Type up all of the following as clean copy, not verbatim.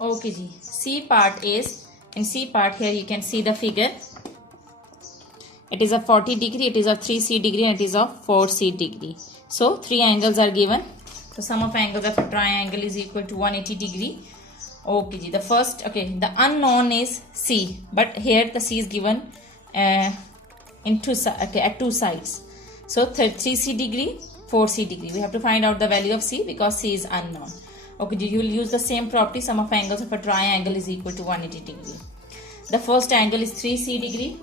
Okay ji. C part is, in C part here you can see the figure. It is of 40 degree, it is of 3C degree, and it is of 4C degree. So three angles are given. So sum of angles of a triangle is equal to 180 degree. Okay ji. The first, okay, the unknown is C, but here the C is given in two, okay, at two sides. So 3C degree, 4C degree. We have to find out the value of C because C is unknown. Okay, you will use the same property. Sum of angles of a triangle is equal to 180 degree. The first angle is 3C degree.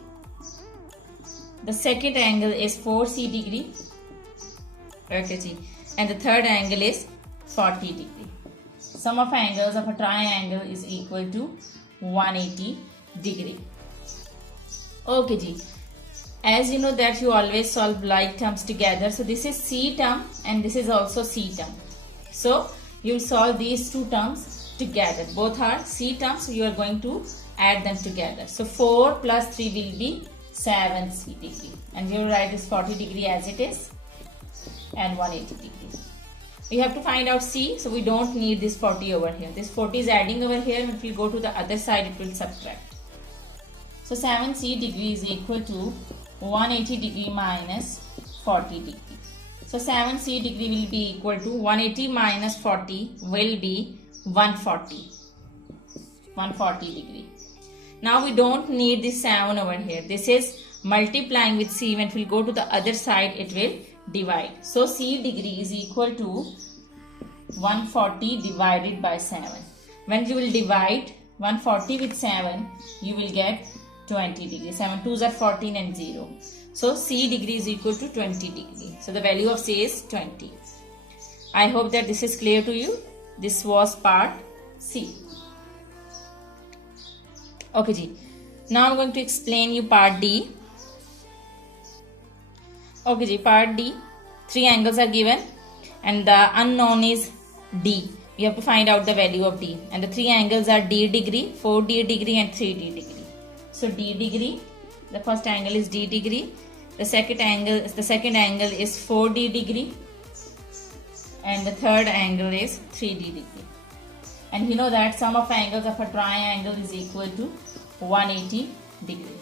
The second angle is 4C degree. Okay, see. And the third angle is 40 degree. Sum of angles of a triangle is equal to 180 degree. Okay, ji. As you know that you always solve like terms together. So this is C term and this is also C term. So you will solve these two terms together. Both are C terms, so you are going to add them together. So 4 plus 3 will be 7C degree. And you will write this 40 degree as it is and 180 degree. We have to find out C, so we don't need this 40 over here. This 40 is adding over here, and if we go to the other side, it will subtract. So 7C degree is equal to 180 degree minus 40 degree. So 7C degree will be equal to 180 minus 40 will be 140. 140 degree. Now we don't need this 7 over here. This is multiplying with C. When we go to the other side, it will divide. So C degree is equal to 140 divided by 7. When you will divide 140 with 7, you will get 20 degree. 7 2s are 14 and 0. So C degree is equal to 20 degree. So the value of C is 20. I hope that this is clear to you. This was part C. Okay ji. Now I'm going to explain you part D. Okay ji, part D. Three angles are given and the unknown is D. We have to find out the value of D. And the three angles are D degree, 4D degree and 3D degree. So D degree, the first angle is D degree. The second angle is 4D degree. And the third angle is 3D degree. And you know that sum of angles of a triangle is equal to 180 degree.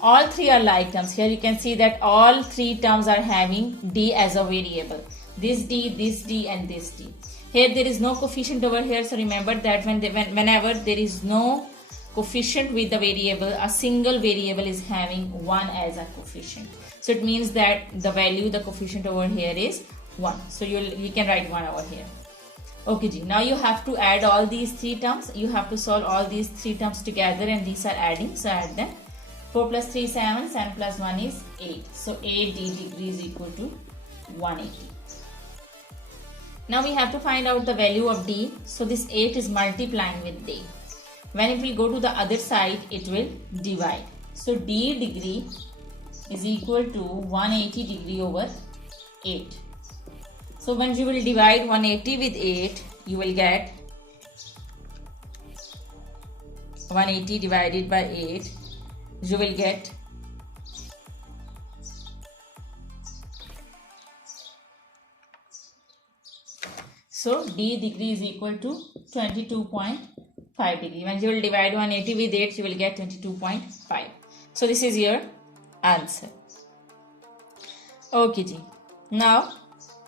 All three are like terms. Here you can see that all three terms are having D as a variable. This D and this D. Here there is no coefficient over here. So remember that whenever there is no coefficient with the variable, a single variable is having 1 as a coefficient. So it means that the value, the coefficient over here is 1. So you can write 1 over here. Okay ji. Now you have to add all these three terms. You have to solve all these three terms together and these are adding. So add them. 4 plus 3 7, 7 plus 1 is 8. So 8D degree is equal to 180. Now we have to find out the value of D. So this 8 is multiplying with D. When it will go to the other side, it will divide. So D degree is equal to 180 degree over 8. So when you will divide 180 with 8, you will get 180 divided by 8. You will get so D degree is equal to 22.5 degree. When you will divide 180 with 8, you will get 22.5. So this is your answer. Okay ji. Now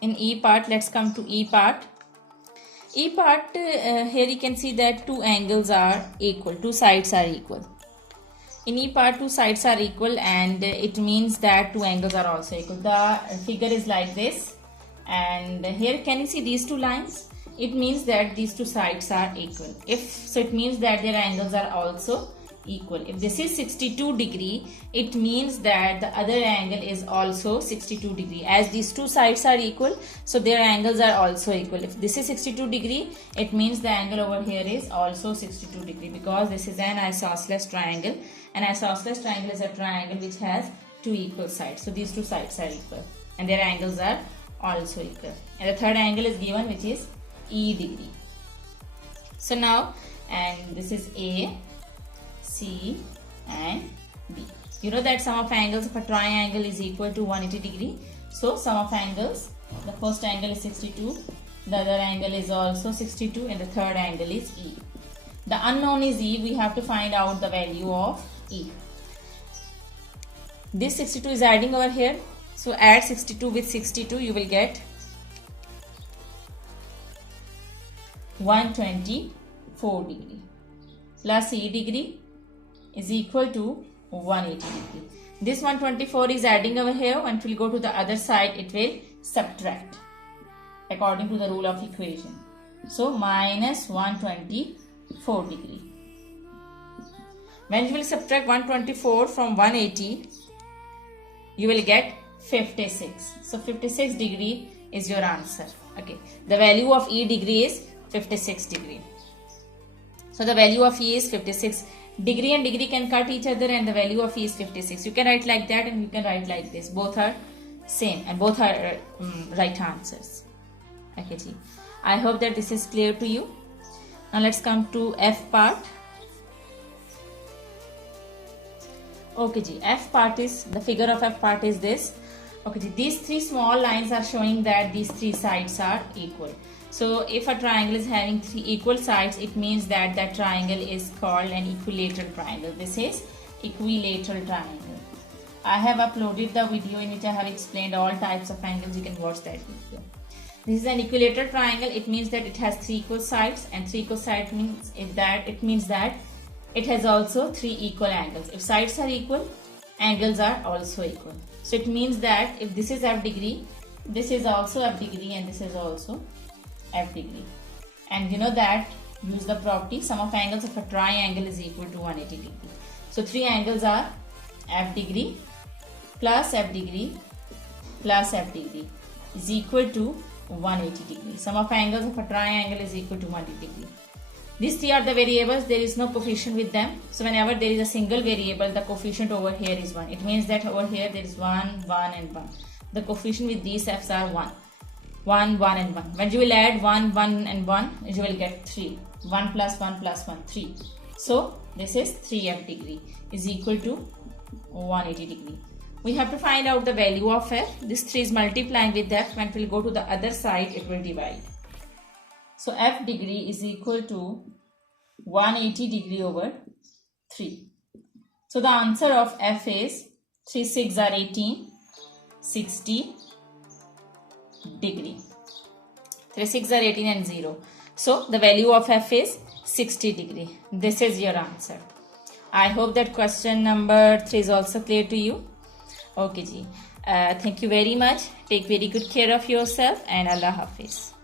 in E part, let's come to E part. E part, here you can see that two angles are equal, two sides are equal. In E part, two sides are equal and it means that two angles are also equal. The figure is like this, and here can you see these two lines? It means that these two sides are equal. So it means that their angles are also equal. If this is 62 degree, it means that the other angle is also 62 degree. As these two sides are equal, so their angles are also equal. If this is 62 degree, it means the angle over here is also 62 degree, because this is an isosceles triangle. An isosceles triangle is a triangle which has two equal sides. So these two sides are equal and their angles are also equal. And the third angle is given, which is E degree. So now, and this is A, C and B. You know that sum of angles of a triangle is equal to 180 degree. So sum of angles, the first angle is 62, the other angle is also 62 and the third angle is E. The unknown is E. We have to find out the value of E. This 62 is adding over here. So add 62 with 62, you will get 124 degree plus E degree is equal to 180 degree. This 124 is adding over here, and if we go to the other side, it will subtract according to the rule of equation. So minus 124 degree. When you will subtract 124 from 180, you will get 56. So 56 degree is your answer. Okay. The value of E degree is 56 degree. So the value of E is 56. Degree and degree can cut each other, and the value of E is 56. You can write like that, and you can write like this. Both are same and both are right answers. Okay, ji. I hope that this is clear to you. Now let's come to F part. Okay, ji. F part is, the figure of F part is this. Okay, ji. These three small lines are showing that these three sides are equal. So if a triangle is having three equal sides, it means that that triangle is called an equilateral triangle. This is equilateral triangle. I have uploaded the video in which I have explained all types of angles. You can watch that video. This is an equilateral triangle. It means that it has three equal sides, and three equal sides means it means that it has also three equal angles. If sides are equal, angles are also equal. So it means that if this is F degree, this is also F degree, and this is also F degree. And you know that, use the property, sum of angles of a triangle is equal to 180 degree. So three angles are F degree plus F degree plus F degree is equal to 180 degree. Sum of angles of a triangle is equal to 180 degree. These three are the variables. There is no coefficient with them. So whenever there is a single variable, the coefficient over here is 1. It means that over here there is 1, 1 and 1. The coefficient with these F's are 1. 1, 1 and 1. When you will add 1, 1 and 1, you will get 3. 1 plus 1 plus 1, 3. So this is 3F degree is equal to 180 degree. We have to find out the value of F. This 3 is multiplying with F. When it will go to the other side, it will divide. So F degree is equal to 180 degree over 3. So the answer of F is 3 6 are 18, 60 degree. 3 6 are 18 and 0. So the value of F is 60 degree. This is your answer. I hope that question number 3 is also clear to you. Okay ji. Thank you very much. Take very good care of yourself, and Allah Hafiz.